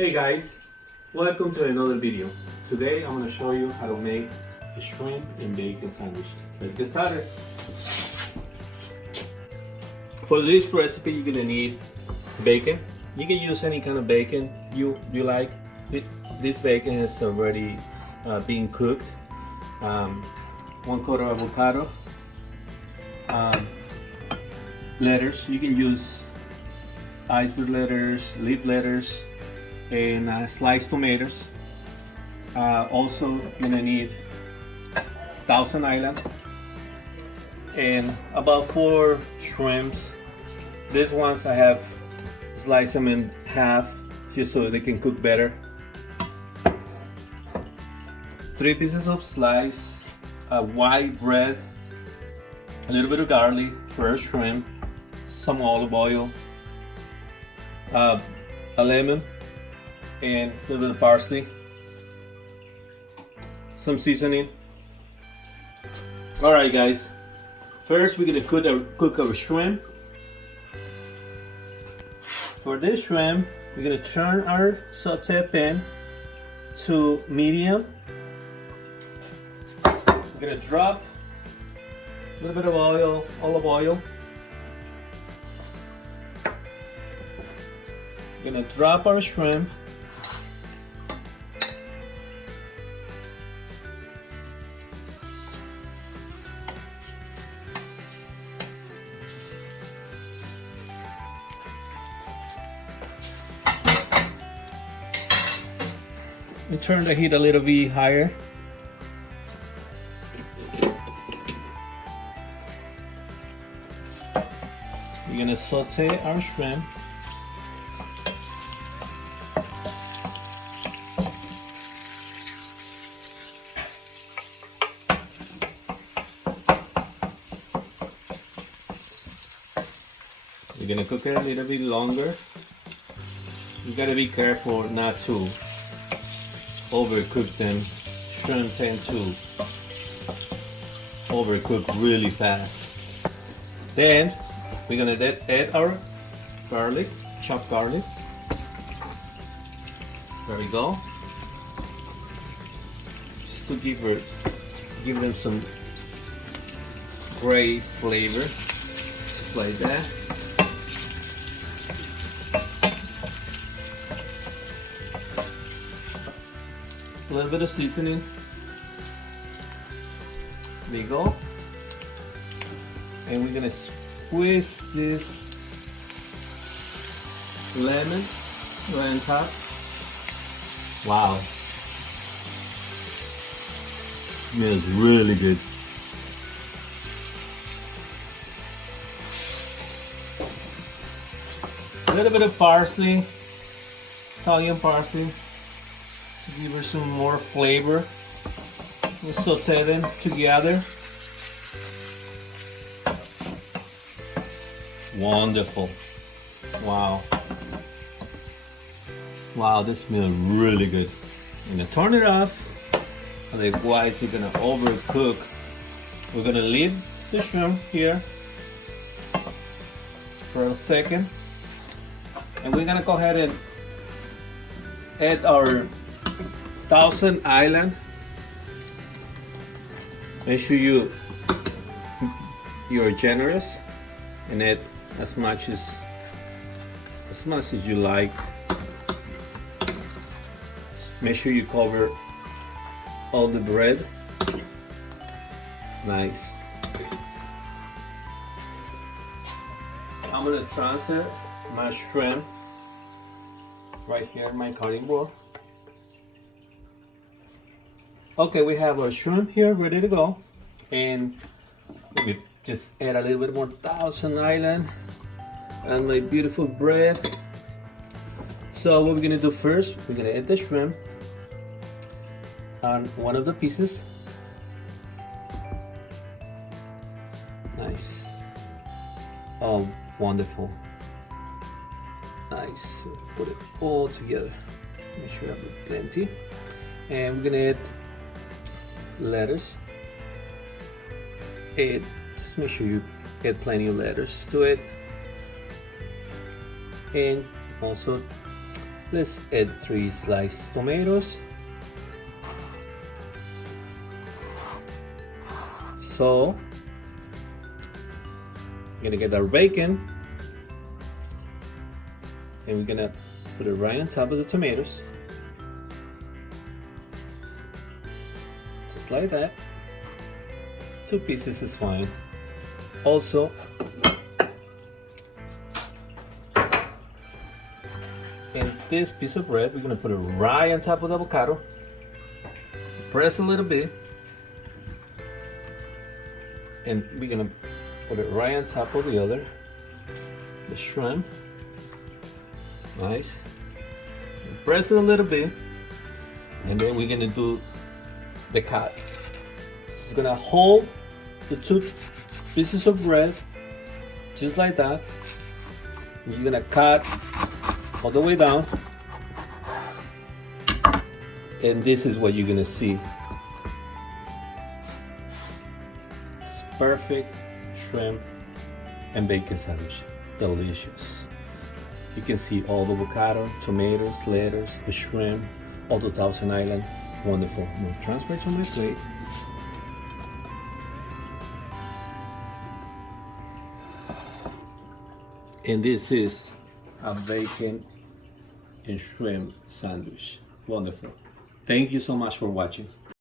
Hey guys, welcome to another video. Today I'm going to show you how to make a shrimp and bacon sandwich. Let's get started. For this recipe you're going to need bacon. You can use any kind of bacon you like. This bacon is already being cooked. 1/4 avocado. Lettuce, you can use iceberg lettuce, leaf lettuce, and sliced tomatoes. Also gonna need Thousand Island and about 4 shrimps. These ones I have sliced them in half just so they can cook better. 3 pieces of sliced white bread, a little bit of garlic for a shrimp, some olive oil, a lemon, and a little bit of parsley, some seasoning. Alright guys, first we're gonna cook our shrimp. For this shrimp, we're gonna turn our saute pan to medium. We're gonna drop a little bit of oil, olive oil. We're gonna drop our shrimp. We turn the heat a little bit higher. We're gonna saute our shrimp. We're gonna cook it a little bit longer. You gotta be careful not to overcook them. Shrimp tend to overcook really fast. Then we're gonna add our garlic, chopped garlic. There we go. Just to give them some great flavor, just like that. A little bit of seasoning. There you go. And we're gonna squeeze this lemon right on top. Wow. Smells really good. A little bit of parsley, Italian parsley. Give her some more flavor. We'll saute them together. Wonderful. Wow. Wow, this smells really good. I'm gonna turn it off. Otherwise you're gonna overcook. We're gonna leave the shrimp here for a second. And we're gonna go ahead and add our Thousand Island. Make sure you're generous and add as much as you like. Make sure you cover all the bread. Nice. I'm gonna transfer my shrimp right here in my cutting board. Okay, we have our shrimp here ready to go, and we just add a little bit more Thousand Island and my beautiful bread. So what we're gonna do first, we're gonna add the shrimp on one of the pieces. Nice. Oh, wonderful. Nice. Put it all together. Make sure I have plenty. And we're gonna add lettuce. Just make sure you add plenty of lettuce to it. And also Let's add 3 sliced tomatoes. So, we're gonna get our bacon and we're gonna put it right on top of the tomatoes. Just like that. 2 pieces is fine. Also, in this piece of bread, we're gonna put it right on top of the avocado. Press a little bit. And we're gonna put it right on top of the shrimp. Nice. And press it a little bit. And then we're gonna do the cut. This is gonna hold the 2 pieces of bread just like that. And you're gonna cut all the way down. And this is what you're gonna see. It's perfect shrimp and bacon sandwich. Delicious. You can see all the avocado, tomatoes, lettuce, the shrimp, all the Thousand Island. Wonderful. I'm gonna transfer to my plate. And this is a bacon and shrimp sandwich. Wonderful. Thank you so much for watching.